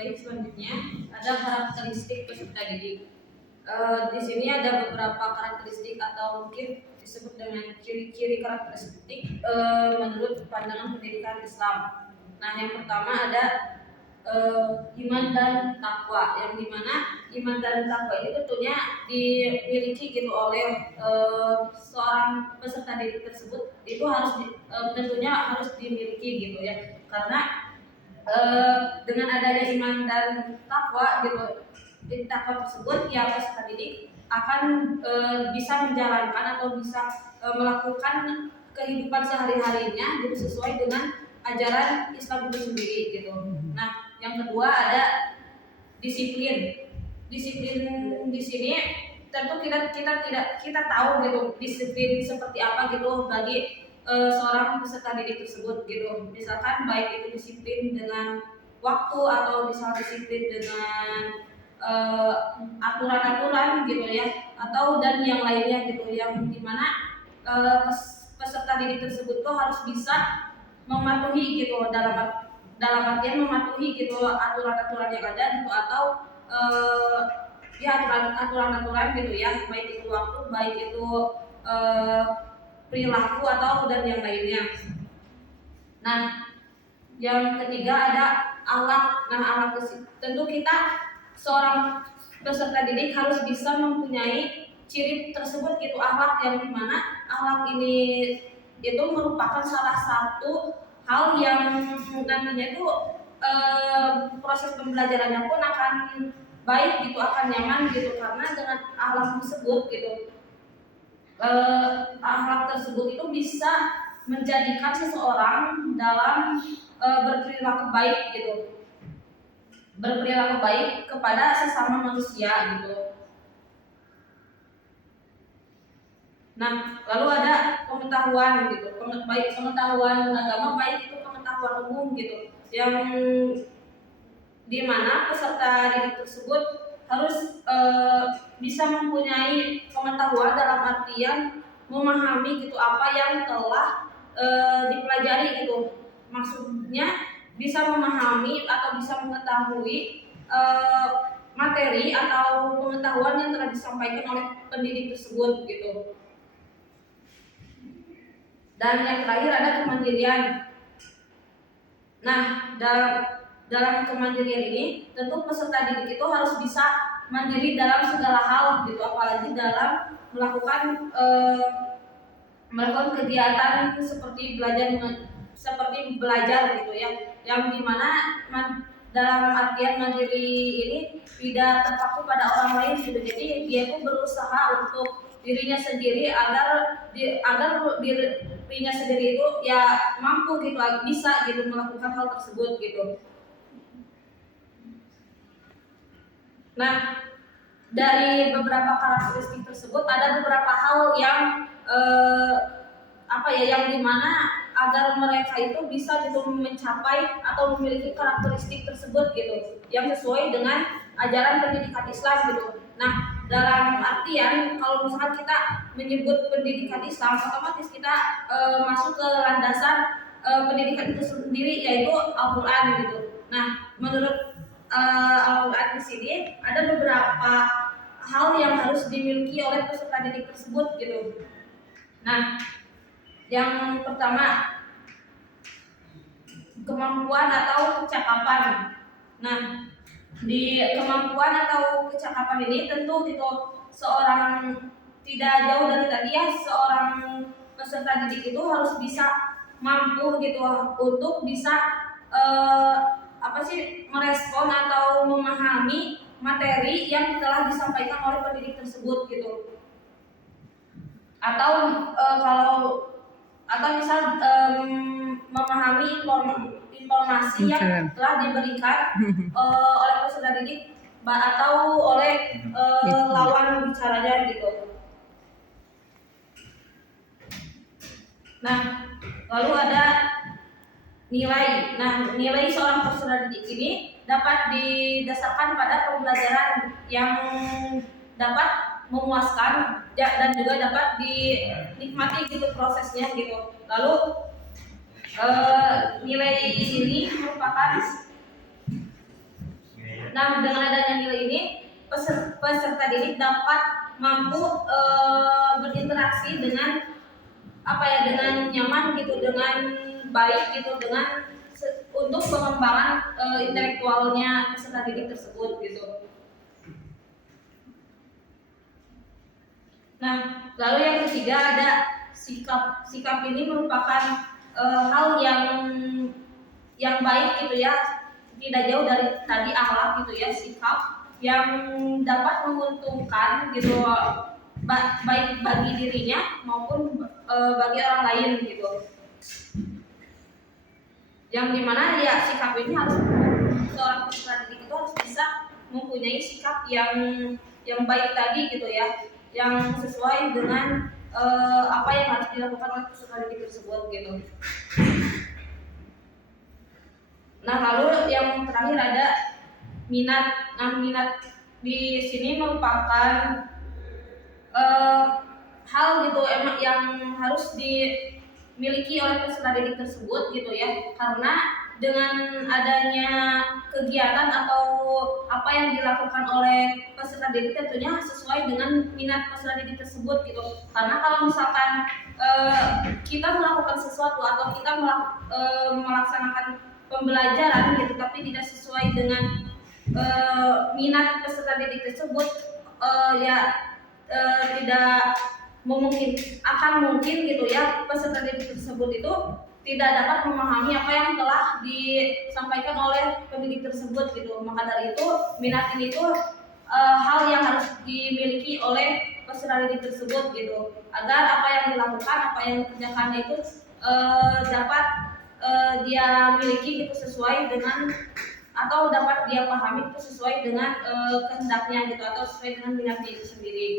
Baik, selanjutnya ada karakteristik peserta didik. Di sini ada beberapa karakteristik atau mungkin disebut dengan ciri-ciri karakteristik menurut pandangan pendidikan Islam. Nah, yang pertama ada iman dan takwa, yang dimana iman dan takwa ini tentunya dimiliki gitu oleh seorang peserta didik tersebut. Itu harus tentunya harus dimiliki gitu ya, karena dengan adanya iman dan takwa gitu, di takwa tersebut ya peserta didik akan bisa menjalankan atau bisa melakukan kehidupan sehari-harinya gitu sesuai dengan ajaran Islam itu sendiri gitu. Nah, yang kedua ada disiplin. Disiplin di sini tentu kita tahu gitu disiplin seperti apa gitu bagi seorang peserta didik tersebut gitu. Misalkan baik itu disiplin dengan waktu atau misal disiplin dengan aturan-aturan gitu ya, atau dan yang lainnya gitu, yang dimana peserta didik tersebut tuh harus bisa mematuhi gitu dalam artian mematuhi gitu aturan-aturan yang ada gitu, atau ya aturan-aturan gitu ya, baik itu waktu, baik itu perilaku atau dan yang lainnya. Nah, yang ketiga ada akhlak. Nah, akhlak tentu kita seorang peserta didik harus bisa mempunyai ciri tersebut gitu, akhlak yang dimana akhlak ini itu merupakan salah satu hal yang nantinya itu proses pembelajarannya pun akan baik gitu, akan nyaman gitu, karena dengan akhlak tersebut gitu akhlak tersebut itu bisa menjadikan seseorang dalam berperilaku baik gitu, berperilaku baik kepada sesama manusia gitu. Nah, lalu ada pengetahuan gitu, baik pengetahuan agama, baik itu pengetahuan umum gitu, yang dimana peserta didik tersebut harus bisa mempunyai pengetahuan dalam artian memahami gitu apa yang telah dipelajari gitu. Maksudnya bisa memahami atau bisa mengetahui materi atau pengetahuan yang telah disampaikan oleh pendidik tersebut gitu. Dan yang terakhir ada kemandirian. Nah, dalam kemandirian ini tentu peserta didik itu harus bisa mandiri dalam segala hal gitu, apalagi dalam melakukan kegiatan seperti belajar gitu ya, yang dimana dalam artian mandiri ini tidak terpaku pada orang lain gitu. Jadi dia itu berusaha untuk dirinya sendiri agar dirinya sendiri itu ya mampu gitu, bisa gitu melakukan hal tersebut gitu. Nah, dari beberapa karakteristik tersebut ada beberapa hal yang yang dimana agar mereka itu bisa gitu mencapai atau memiliki karakteristik tersebut gitu, yang sesuai dengan ajaran pendidikan Islam gitu. Nah, dalam artian kalau misalkan kita menyebut pendidikan Islam, otomatis kita masuk ke landasan pendidikan itu sendiri, yaitu Al-Quran gitu. Nah, menurut Al-Quran di sini ada beberapa hal yang harus dimiliki oleh peserta didik tersebut gitu. Nah, yang pertama kemampuan atau kecakapan. Nah, di kemampuan atau kecakapan ini tentu gitu seorang, tidak jauh dari tadi ya, seorang peserta didik itu harus bisa mampu gitu untuk bisa merespon atau memahami materi yang telah disampaikan oleh pendidik tersebut gitu. Atau misal memahami informasi yang telah diberikan oleh peserta didik atau oleh lawan bicaranya gitu. Nah, lalu ada nilai. Nah, nilai seorang peserta didik ini dapat didasarkan pada pembelajaran yang dapat memuaskan dan juga dapat dinikmati gitu prosesnya gitu. Lalu nilai ini merupakan Nah, dengan adanya nilai ini, peserta didik dapat mampu berinteraksi dengan dengan nyaman gitu, dengan baik gitu, dengan untuk pengembangan intelektualnya peserta didik tersebut gitu. Nah, lalu yang ketiga ada sikap. Sikap ini merupakan hal yang baik gitu ya, tidak jauh dari tadi akhlak gitu ya. Sikap yang dapat menguntungkan gitu, baik bagi dirinya maupun bagi orang lain gitu. Yang dimana ya sikap ini harus, seorang peserta didik itu harus bisa mempunyai sikap yang baik tadi gitu ya, yang sesuai dengan apa yang harus dilakukan oleh peserta didik tersebut gitu. Nah, lalu yang terakhir ada minat. Nah, minat di sini merupakan hal gitu emang yang harus dimiliki oleh peserta didik tersebut gitu ya, karena dengan adanya kegiatan atau apa yang dilakukan oleh peserta didik tentunya sesuai dengan minat peserta didik tersebut gitu. Karena kalau misalkan kita melakukan sesuatu atau kita melaksanakan pembelajaran gitu tapi tidak sesuai dengan minat peserta didik tersebut, tidak mungkin gitu ya, peserta didik tersebut itu tidak dapat memahami apa yang telah disampaikan oleh pendidik tersebut gitu. Maka dari itu minat ini tuh hal yang harus dimiliki oleh peserta didik tersebut gitu, agar apa yang dilakukan, apa yang dikerjakannya itu dapat dia miliki gitu, sesuai dengan atau dapat dia pahami itu sesuai dengan kehendaknya gitu, atau sesuai dengan minatnya itu sendiri.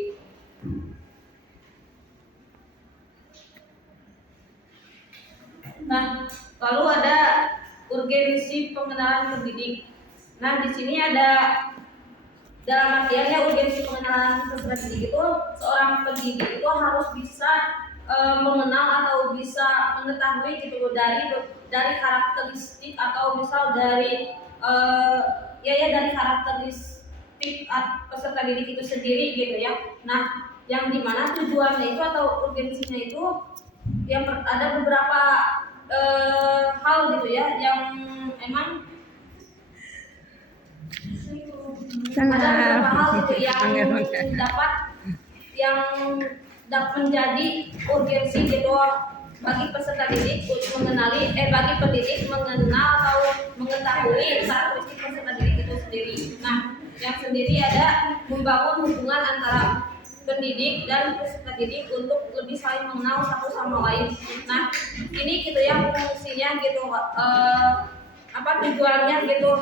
Nah, lalu ada urgensi pengenalan pendidik. Nah, di sini ada dalam artiannya urgensi pengenalan peserta didik itu, seorang pendidik itu harus bisa mengenal atau bisa mengetahui gitu dari karakteristik atau misal dari dari karakteristik peserta didik itu sendiri gitu ya. Nah, yang dimana tujuannya itu atau urgensinya itu yang ada beberapa hal gitu ya, yang emang ada beberapa hal gitu yang dapat menjadi urgensi gitu bagi peserta didik untuk bagi pendidik mengenal atau mengetahui karakteristik peserta didik itu sendiri. Nah, yang sendiri ada membangun hubungan antara pendidik dan peserta didik untuk lebih saling mengenal satu sama lain. Nah, ini gitu ya fungsinya gitu, tujuannya gitu,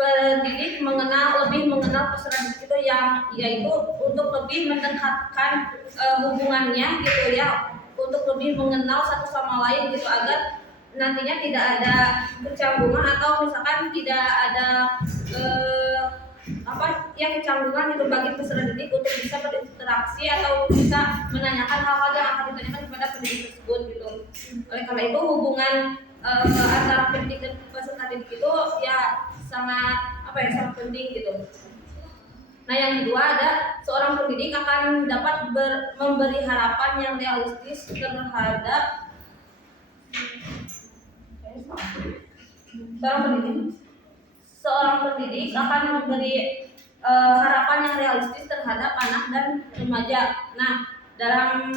pendidik lebih mengenal peserta didik itu, yang yaitu untuk lebih mendekatkan hubungannya gitu ya, untuk lebih mengenal satu sama lain gitu, agar nantinya tidak ada kecanggungan atau misalkan tidak ada kecanggungan itu bagi peserta didik untuk bisa berinteraksi atau bisa menanyakan hal-hal yang akan ditanyakan kepada pendidik tersebut gitu. Oleh karena itu hubungan antara pendidik dan peserta didik itu ya sangat penting gitu. Nah, yang kedua ada seorang pendidik akan dapat memberi harapan yang realistis terhadap seorang pendidik akan memberi harapan yang realistis terhadap anak dan remaja. Nah, dalam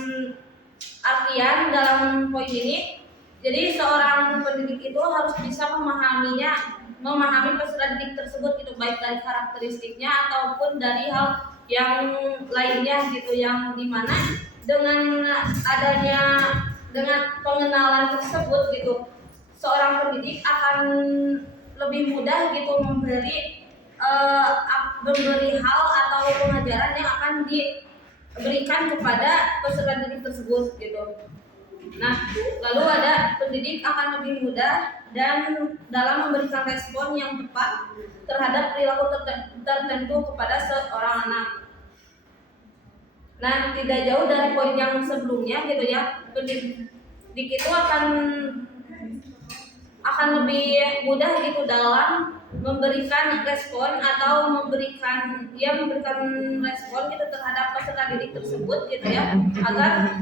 poin ini, jadi seorang pendidik itu harus bisa memahami peserta didik tersebut gitu, baik dari karakteristiknya ataupun dari hal yang lainnya gitu, yang dimana dengan pengenalan tersebut gitu, seorang pendidik akan lebih mudah gitu memberi hal atau pengajaran yang akan diberikan kepada peserta didik tersebut gitu. Nah, lalu ada pendidik akan lebih mudah dan dalam memberikan respon yang tepat terhadap perilaku tertentu kepada seorang anak. Nah, tidak jauh dari poin yang sebelumnya gitu ya, pendidik itu akan akan lebih mudah gitu dalam memberikan respon atau memberikan respon gitu terhadap peserta didik tersebut gitu ya, agar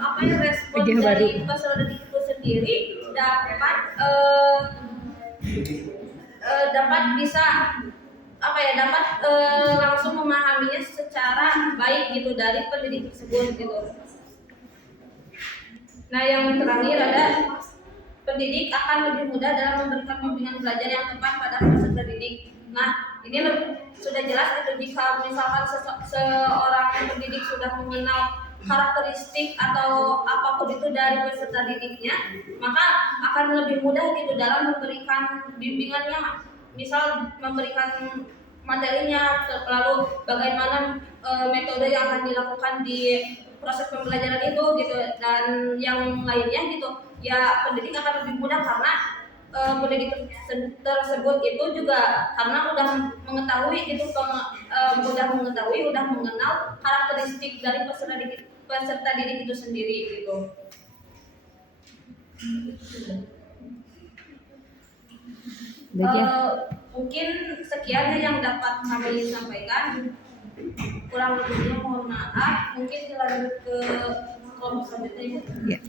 apa ya, respon dari peserta didik itu sendiri dapat bisa apa ya, dapat langsung memahaminya secara baik gitu dari pendidik tersebut gitu. Nah, yang terakhir ada pendidik akan lebih mudah dalam memberikan bimbingan belajar yang tepat pada peserta didik. Nah, ini sudah jelas gitu, jika misalkan seorang pendidik sudah mengenal karakteristik atau apapun itu dari peserta didiknya, maka akan lebih mudah gitu dalam memberikan bimbingannya, misal memberikan materinya, lalu bagaimana metode yang akan dilakukan di proses pembelajaran itu gitu, dan yang lainnya gitu ya. Pendidik akan lebih mudah karena pendidik tersebut itu juga karena udah mengetahui gitu, udah mengenal karakteristik dari peserta didik itu sendiri gitu. Mungkin sekian yang dapat kami sampaikan. Kurang lebihnya mohon maaf. Mungkin dilanjut ke kelompok selanjutnya. Ya.